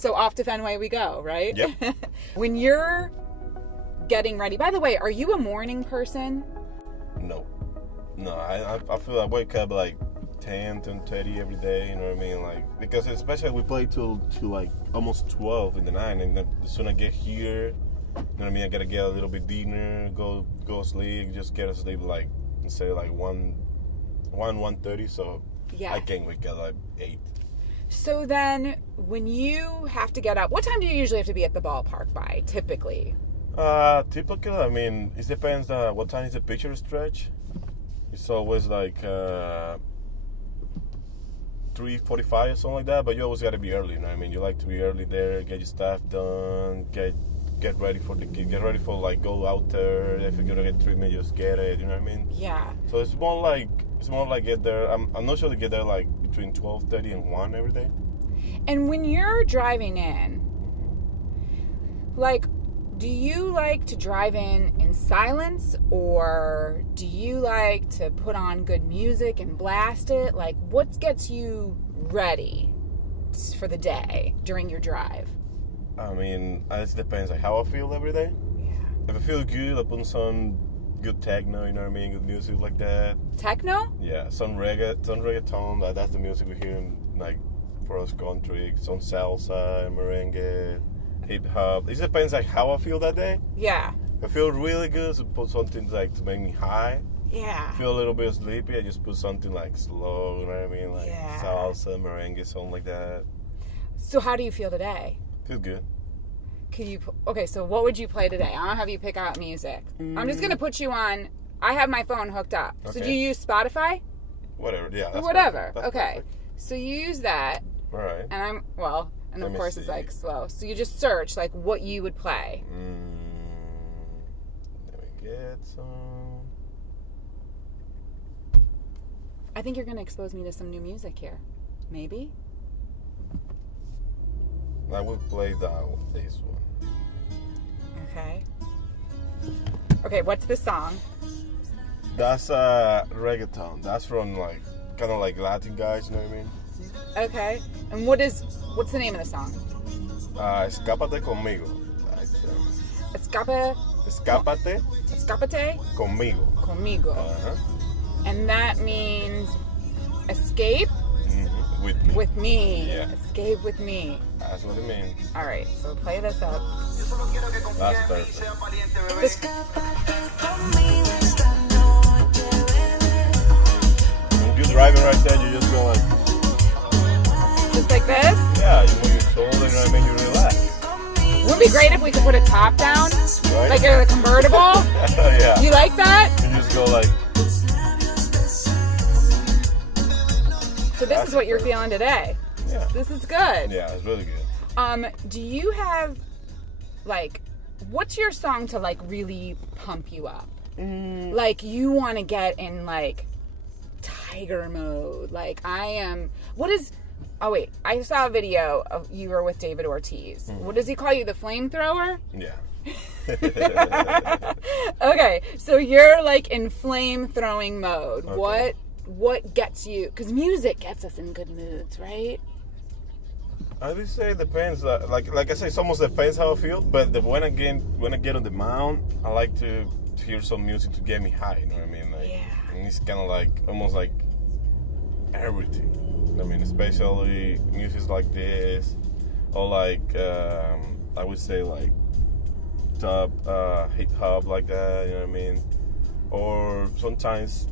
So off to Fenway we go, right? Yep. When you're getting ready, by the way, are you a morning person? No, I feel I wake up like 10:30 every day, you know what I mean? Like, because especially we play till like almost 12 in the night, and then as soon as I get here, you know what I mean, I gotta get a little bit dinner, go sleep, just get to sleep like, say like 1:30, so Yeah. I can wake up like 8. So then when you have to get up, what time do you usually have to be at the ballpark by, typically? Typically, I mean, it depends what time is the pitcher stretch. It's always like 3:45 or something like that, but you always got to be early, you know what I mean? You like to be early there, get your stuff done, get ready for like go out there. If you're gonna get treatment, just get it, you know what I mean? Yeah. So it's more like get there. I'm not sure to get there like between 12:30 and 1 every day. And when you're driving in, like, do you like to drive in silence, or do you like to put on good music and blast it? Like, what gets you ready for the day during your drive? I mean, it depends like how I feel every day. Yeah. If I feel good, I put some good techno, you know what I mean, good music like that. Techno? Yeah, some reggaeton. That's the music we hear in, like, for us country. Some salsa, merengue, hip hop. It depends like how I feel that day. Yeah. If I feel really good, so put something like to make me high. Yeah. Feel a little bit sleepy, I just put something like slow, you know what I mean, like Yeah. salsa, merengue, something like that. So how do you feel today? Feels good. Okay, so what would you play today? I'll have you pick out music. I'm just going to put you on. I have my phone hooked up. So Okay. do you use Spotify? Whatever, yeah. That's Whatever. perfect. That's Okay. perfect. So you use that, All right. and and Let of me course it's see. like slow. So you just search like what you would play. Let me get some. I think you're going to expose me to some new music here. Maybe? I will play this one. Okay. Okay, what's the song? That's reggaeton. That's from like kind of like Latin guys, you know what I mean? Okay. And what's the name of the song? Escápate conmigo. Escape Escápate conmigo. conmigo. Uh-huh. And that means escape Mm-hmm. With me. with me. Yeah. Escape with me. That's what it means. All right, so play this up. That's perfect. When you're driving right there, you just go like, Just like this? yeah, you move your shoulder, you know what I mean? You relax. Would it be great if we could put a top down? Right? Like a convertible? Yeah. You like that? You just go like, So this is what you're feeling today. yeah. This is good. Yeah, it's really good. Do you have, like, what's your song to, like, really pump you up? Like, you want to get in, like, tiger mode. Like, I saw a video of you were with David Ortiz. What does he call you, the flamethrower? Yeah. Okay, so you're, like, in flame-throwing mode. Okay. What gets you, because music gets us in good moods, right? I would say it depends. Like I say, it almost depends how I feel. But when I get on the mound, I like to hear some music to get me high. You know what I mean? Like, Yeah. And it's kind of like almost like everything. I mean, especially music like this, or like I would say like top hip hop like that. You know what I mean? Or sometimes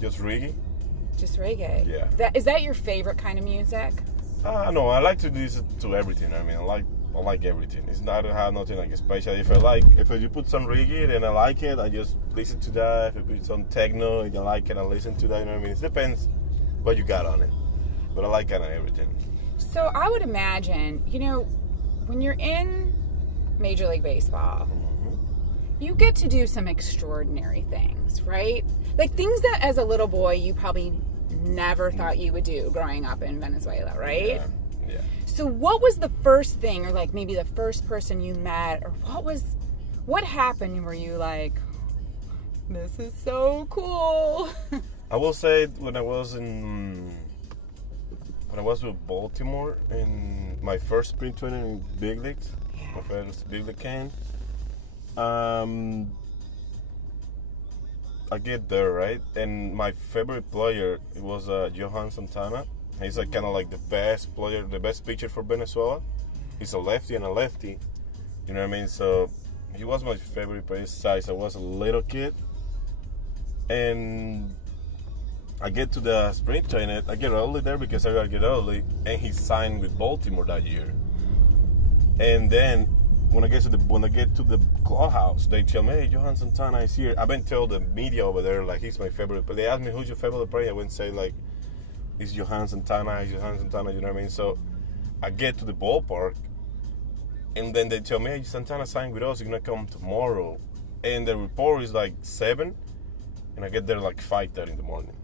just reggae. Just reggae. Yeah. Is that your favorite kind of music? No, I like to listen to everything. I mean, I like everything. It's not, I don't have nothing like special. If you put some reggae and I like it, I just listen to that. If you put some techno and I like it, I listen to that. You know what I mean? It depends what you got on it. But I like kind of everything. So I would imagine, when you're in Major League Baseball, you get to do some extraordinary things, right? Like things that as a little boy you probably never thought you would do growing up in Venezuela, right? Yeah. So what was the first thing, or like maybe the first person you met, or what happened where you like, this is so cool? I will say when I was with Baltimore in my first spring training in big leagues. Yeah. My first big league camp. I get there, right? And my favorite player, it was Johan Santana. He's like kind of like the best player, the best pitcher for Venezuela. He's a lefty and a lefty. You know what I mean? So he was my favorite player since I was a little kid. And I get to the spring training. I get early there because I gotta get early. And he signed with Baltimore that year. And then when I get to the clubhouse, they tell me, "Hey, Johan Santana is here." I've been telling the media over there like he's my favorite. But they ask me, "Who's your favorite player?" I wouldn't say like, "It's Johan Santana." It's Johan Santana. You know what I mean? So I get to the ballpark, and then they tell me, "Hey, Santana signed with us. You're gonna come tomorrow." And the report is like 7, and I get there like 5:30 in the morning.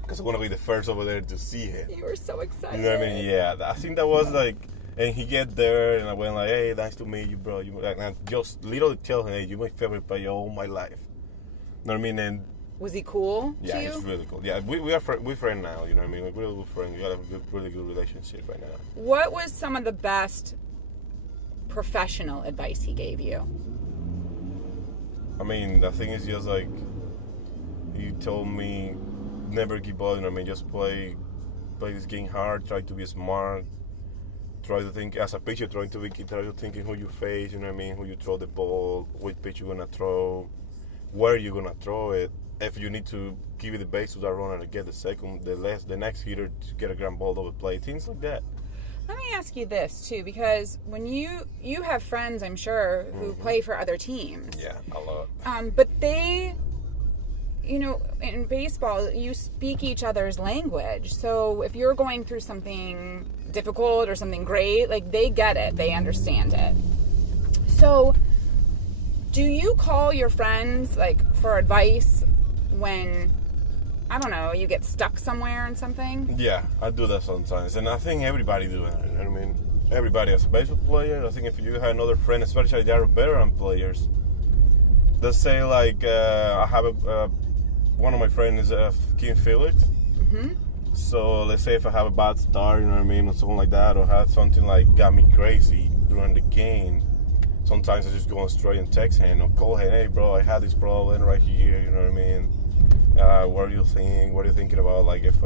Because I want to be the first over there to see him. You were so excited. You know what I mean? Yeah, I think that was like, and he get there, and I went like, "Hey, nice to meet you, bro." And I just literally tell him, "Hey, you're my favorite player all my life." You know what I mean? And was he cool yeah, to you? he's really cool. Yeah, we're friends now. You know what I mean? We're really good friends. We got a really good relationship right now. What was some of the best professional advice he gave you? I mean, the thing is just like, he told me, never give up. You know what I mean? Just play this game hard. Try to be smart. Try to think as a pitcher. Try to thinking who you face. You know what I mean? Who you throw the ball. What pitch you're gonna throw. Where you're gonna throw it. If you need to give it the base to that runner to get the next hitter to get a ground ball over play. Things like that. Let me ask you this too, because when you have friends, I'm sure, who play for other teams. Yeah, a lot. But they, you know, in baseball, you speak each other's language. So if you're going through something difficult or something great, like they get it, they understand it. So do you call your friends like for advice when, I don't know, you get stuck somewhere and something? Yeah, I do that sometimes, and I think everybody do it. You know what I mean? Everybody as a baseball player. I think if you have another friend, especially they are veteran players, they'll say like, I have one of my friends is Kim Felix. Mm-hmm. So let's say if I have a bad start, you know what I mean, or something like that, or have something like got me crazy during the game, sometimes I just go on straight and text him or call him, "Hey bro, I had this problem right here," you know what I mean? What do you think? What are you thinking about? Like if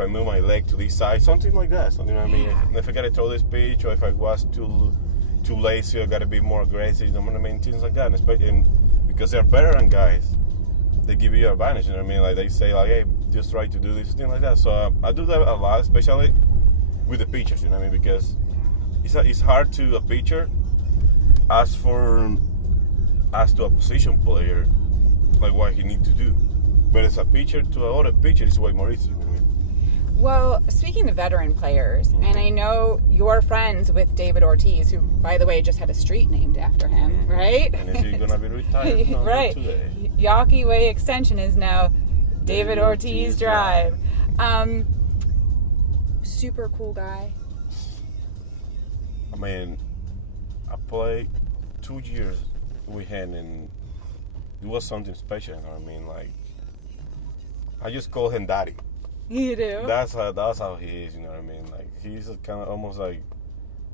I move my leg to this side, something like that. Something, you know what I mean? If I gotta throw this pitch, or if I was too lazy, I gotta be more aggressive. You know what I mean? Things like that. And especially because they're veteran guys, they give you advantage. You know what I mean? Like they say, like, "Hey, just try to do this," thing like that. So I do that a lot, especially with the pitchers. You know what I mean? Because it's hard to a pitcher as to a position player, like what he need to do. But as a pitcher to another pitcher, it's way more easy. You know what I mean? Well, speaking of veteran players, and I know you're friends with David Ortiz, who, by the way, just had a street named after him, right? And is he going to be retired? No, right. Today. Yawkey Way Extension is now David Ortiz Drive. Super cool guy. I mean, I played 2 years with him, and it was something special. You know what I mean? Like, I just call him Daddy. You do? That's how he is. You know what I mean? Like, he's kind of almost like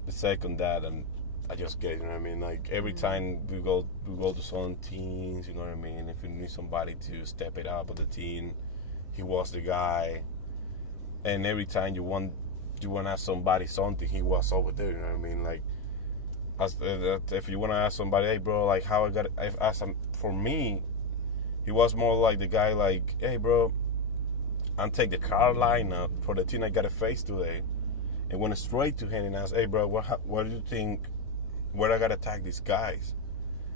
the second dad, and I just get, you know what I mean? Like, every time we go to some teams, you know what I mean? If you need somebody to step it up on the team, he was the guy. And every time you want to ask somebody something, he was over there. You know what I mean? Like, if you want to ask somebody, "Hey, bro, like, how I got it?" For me, he was more like the guy, like, "Hey, bro, I'm take the car lineup for the team I got to face today," and went straight to him and asked, "Hey, bro, what do you think? Where I got to attack these guys?"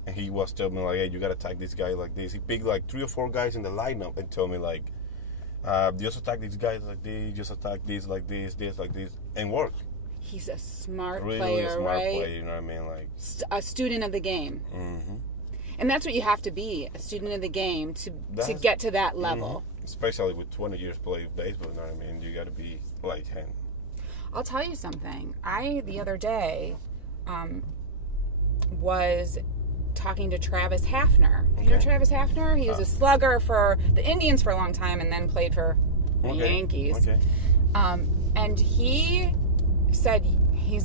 And he was telling me like, "Hey, you got to attack this guy like this." He picked like 3 or 4 guys in the lineup and told me like, "Just attack these guys like this. Just attack this like this like this," and work. He's a smart Really player, smart right? player, you know what I mean? Like A student of the game. Mm-hmm. And that's what you have to be, a student of the game to get to that level. Mm-hmm. Especially with 20 years playing baseball, you know what I mean? You got to be like him. I'll tell you something. The other day, was talking to Travis Hafner. You know Travis Hafner? He was a slugger for the Indians for a long time and then played for the Yankees. Okay. And he said, he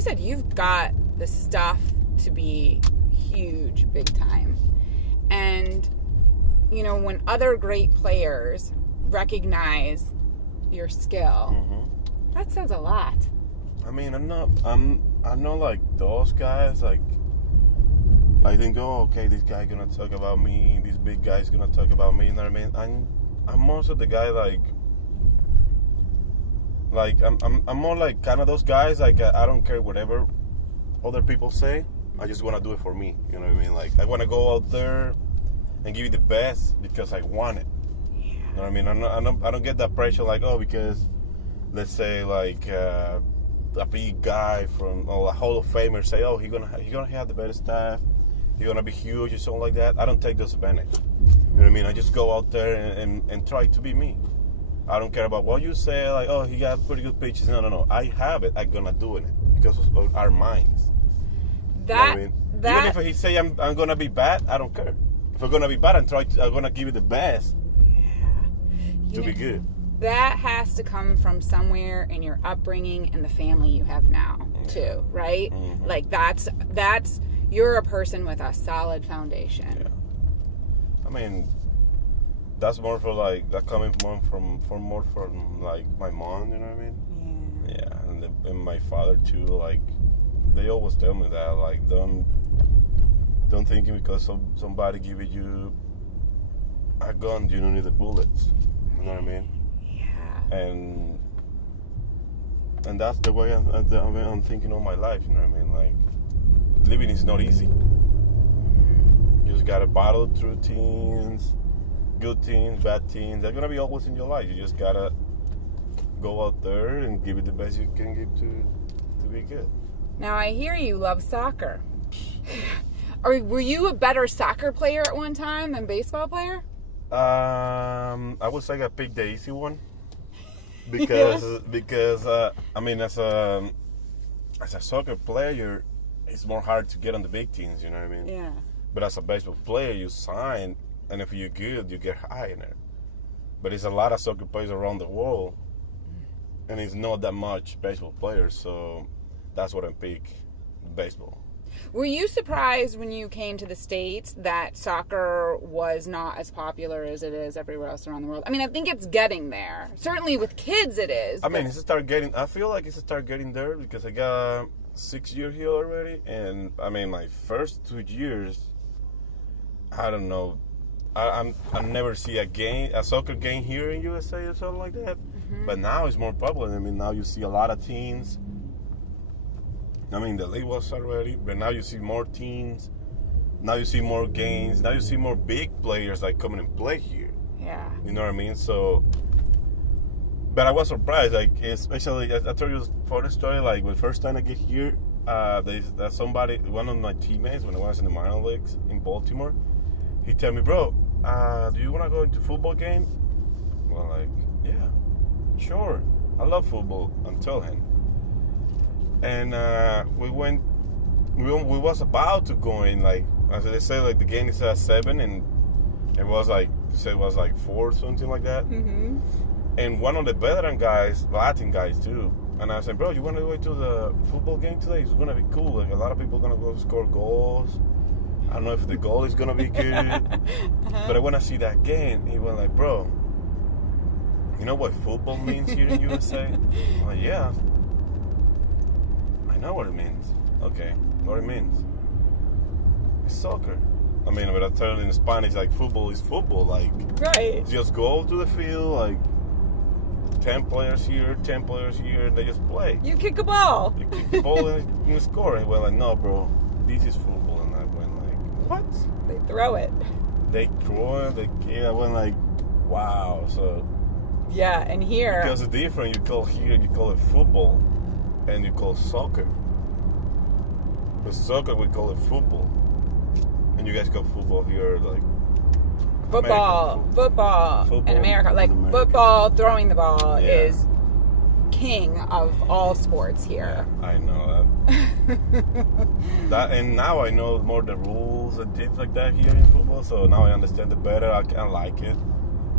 said, you've got the stuff to be huge, big time. And, you know, when other great players recognize your skill, that says a lot. I mean, I'm not like those guys, like, I think, oh, okay, this guy gonna talk about me, this big guy's gonna talk about me, you know what I mean? I'm also the guy, I'm more like kind of those guys, like, I don't care whatever other people say, I just want to do it for me, you know what I mean? Like, I want to go out there and give you the best because I want it. Yeah. You know what I mean? I don't get that pressure, like, oh, because, let's say, like, a big guy from a Hall of Famer say, oh, he gonna have the better staff, he's gonna be huge or something like that. I don't take those advantage. You know what I mean? I just go out there and try to be me. I don't care about what you say, like, oh, he got pretty good pitches. No. I have it. I'm gonna do it because of our minds. You know what I mean? Even if he say I'm gonna be bad, I don't care. If I'm gonna be bad, I'm gonna give it the best to be good. That has to come from somewhere in your upbringing and the family you have now, too, right? Mm-hmm. Like, that's you're a person with a solid foundation. Yeah. I mean, that's more for, like, that coming more from like, my mom, you know what I mean? Yeah, and my father, too, like, they always tell me that, like, don't think because somebody giving you a gun, you don't need the bullets. You know what I mean? Yeah. And that's the way I'm thinking all my life. You know what I mean? Like, living is not easy. You just gotta battle through teens, good teens, bad teens. They're gonna be always in your life. You just gotta go out there and give it the best you can give to be good. Now, I hear you love soccer. Were you a better soccer player at one time than baseball player? I would say I picked the easy one because I mean, as a soccer player, it's more hard to get on the big teams. You know what I mean? Yeah. But as a baseball player, you sign, and if you're good, you get high in it. But it's a lot of soccer players around the world, and it's not that much baseball players, so that's what I pick, baseball. Were you surprised when you came to the States that soccer was not as popular as it is everywhere else around the world? I mean, I think it's getting there. Certainly with kids it is. I mean, I feel like it's start getting there because I got 6 years here already, and I mean, my first 2 years, I don't know, I never see a soccer game here in USA or something like that. Mm-hmm. But now it's more popular. I mean, now you see a lot of teams. I mean, the league was already, but now you see more teams. Now you see more games. Now you see more big players like coming and play here. Yeah. You know what I mean? So, but I was surprised, like, especially, I told you a funny story, like, the first time I get here, there's somebody, one of my teammates, when I was in the minor leagues in Baltimore, he told me, bro, do you want to go into football game? Well, like, yeah, sure. I love football. Until him. And we was about to go in, like, as they say, like, the game is at 7, and it was like, it was like 4, something like that. Mm-hmm. And one of the veteran guys, Latin guys too, and I said, bro, you want to go to the football game today? It's gonna be cool. Like, a lot of people are gonna go score goals. I don't know if the goal is gonna be good, but I want to see that game. He went like, bro, you know what football means here in USA? I'm like, yeah. I know what it means. Okay, what it means? It's soccer. I mean, but I tell it in Spanish, like, football is football. Like, right. Just go to the field, like, 10 players here, 10 players here, and they just play. You kick a ball. You kick the ball and you score. And we're like, no, bro, this is football. And I went like, what? They throw it. They throw it. I went like, wow. So, yeah, and here. Because it's different. You call it football. And you call soccer. But soccer, we call it football. And you guys call football here, like, football in America. Like, football, throwing the ball is king of all sports here. Yeah, I know that. And now I know more the rules and things like that here in football, so now I understand it better. I like it.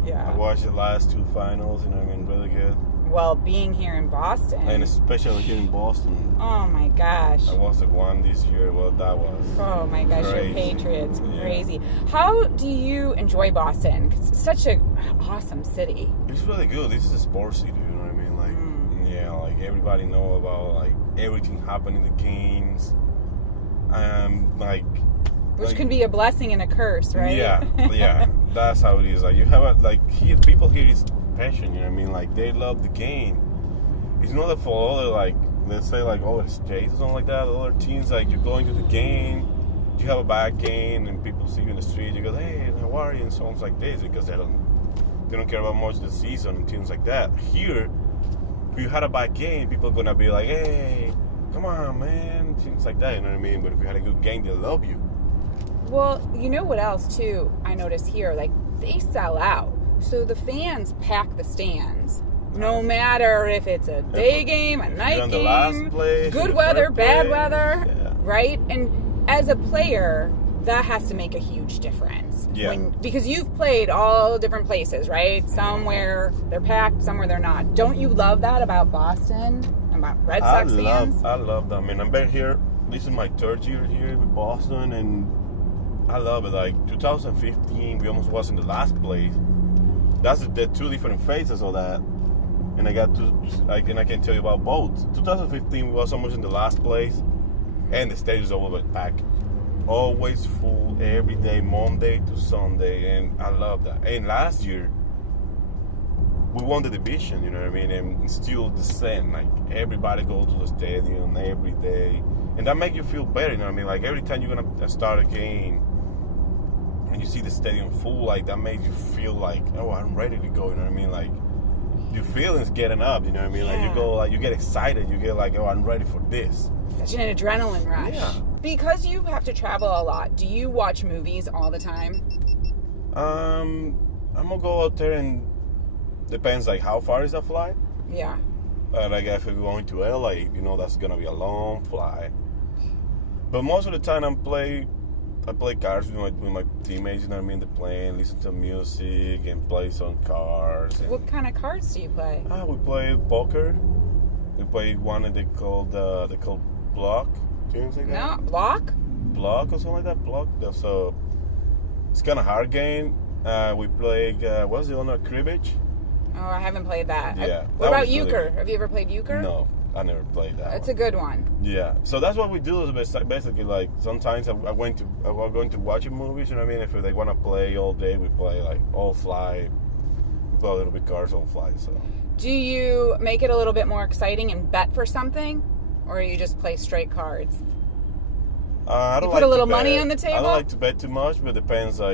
Yeah. I watched the last 2 finals, and I mean, really good. well, being here in Boston. And especially here in Boston. Oh my gosh. I was the one this year. Well, that was. Oh my gosh, crazy. you're Patriots. Yeah. Crazy. How do you enjoy Boston? 'Cause it's such an awesome city. It's really good. This is a sports city, you know what I mean? Like, yeah, like everybody know about like everything happening in the games. Like. Which can be a blessing and a curse, right? Yeah, that's how it is. Like you have here, people here is passion. You know what I mean? Like they love the game. It's not that for other like, let's say like other states or something like that. Other teams, like you're going to the game, you have a bad game, and people see you in the street. You go, hey, how are you? And songs like this because they don't care about much the season and things like that. Here, if you had a bad game, people are gonna be like, hey, come on, man, things like that. You know what I mean? But if you had a good game, they love you. Well, you know what else, too, I notice here? Like, they sell out. So the fans pack the stands. No matter if it's a day game, a night game, good weather, bad weather, right? And as a player, that has to make a huge difference. Yeah. Because you've played all different places, right? Somewhere they're packed, somewhere they're not. Don't you love that about Boston? About Red Sox fans? I love that. I mean, I've been here. This is my third year here with Boston, and I love it. Like 2015, we almost was in the last place. That's the two different phases of that, and I can tell you about both. 2015, we was almost in the last place, and the stage is always packed, always full every day, Monday to Sunday, and I love that. And last year, we won the division. You know what I mean? And still the same. Like everybody goes to the stadium every day, and that makes you feel better. You know what I mean? Like every time you're gonna start a game. And you see the stadium full, like that makes you feel like, oh, I'm ready to go. You know what I mean? Like your feelings getting up. You know what I mean? Like you go, like you get excited. You get like, oh, I'm ready for this. Such an adrenaline rush. Yeah. Because you have to travel a lot. Do you watch movies all the time? I'm gonna go out there and depends like how far is the flight. Yeah. Like if we're going to LA, you know that's gonna be a long flight. But most of the time I play cards with my teammates, you know what I mean? They play and listen to music and play some cards. And, what kind of cards do you play? We play poker. We play one that they call block. Things like that. No, block? Block or something like that. Block. So it's kind of hard game. We play what's the other cribbage? Oh, I haven't played that. Yeah. What about euchre? Have you ever played euchre? No. I never played that. It's a good one. Yeah, so that's what we do. Is basically like sometimes I'm going to watch movies. You know what I mean? If they want to play all day, we play like all fly. We play a little bit cards all fly. So. Do you make it a little bit more exciting and bet for something, or you just play straight cards? I don't you put like a little to bet. money on the table. I don't like to bet too much, but depends who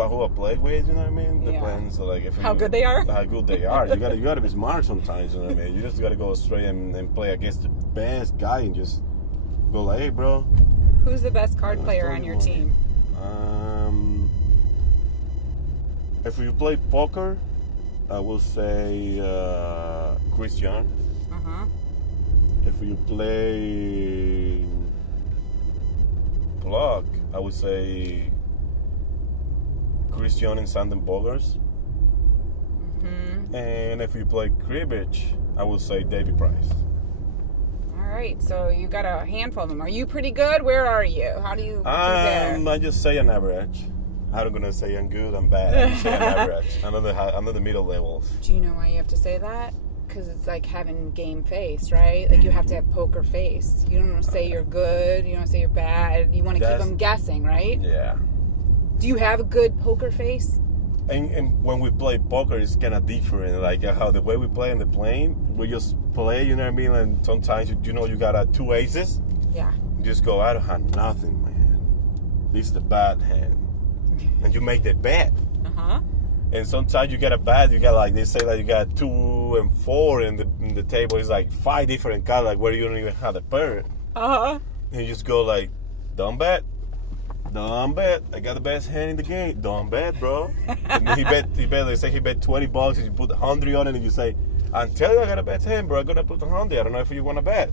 I play with, you know what I mean? Depends like how good they are. How good they are. You gotta be smart sometimes, you know what I mean? You just gotta go straight and play against the best guy and just go like, hey bro. Who's the best card player on your team? If you play poker, I will say Christian. If you play block, I would say Christian and Sanden Bogers. And if you play cribbage, I would say David Price. All right, so you got a handful of them. Are you pretty good? Where are you? How do you compare? I just say an average. I'm not gonna say I'm good, I'm bad. I say an average. I'm at the middle levels. Do you know why you have to say that? Because it's like having game face, right? Like you have to have poker face. You don't want to say you're good. You don't want to say you're bad. You want to keep them guessing, right? Yeah. Do you have a good poker face? And when we play poker, it's kind of different. Like how the way we play in the plane, we just play, you know what I mean? And sometimes, you got 2 aces. Yeah. You just go, I don't have nothing, man. This is the bad hand. And you make the bet. And sometimes you get a bad, you got like, they say that you got 2 and 4 and the table is like 5 different cards, like where you don't even have the pair. And you just go like, don't bet. I got the best hand in the game. Don't bet, bro. And he bet, they say he bet $20 and you put 100 on it and you say, I'm telling you I got a best hand, bro. I'm going to put 100. I don't know if you want to bet.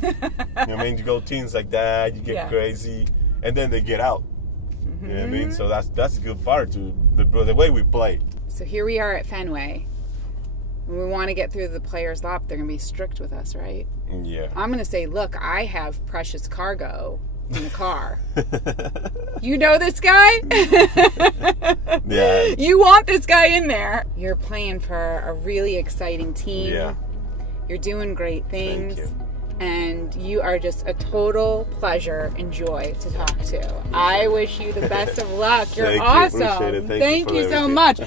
You know what I mean? You go things like that, you get crazy, and then they get out. You know what I mean? So that's a good part to the way we play. So here we are at Fenway. when we want to get through the player's lap, they're going to be strict with us, right? Yeah. I'm going to say, look, I have precious cargo in the car. You know this guy? Yeah. You want this guy in there. You're playing for a really exciting team. Yeah. You're doing great things. Thank you. And you are just a total pleasure and joy to talk to. I wish you the best of luck. You're Thank you. awesome. Appreciate it. Thank for you so everything. much.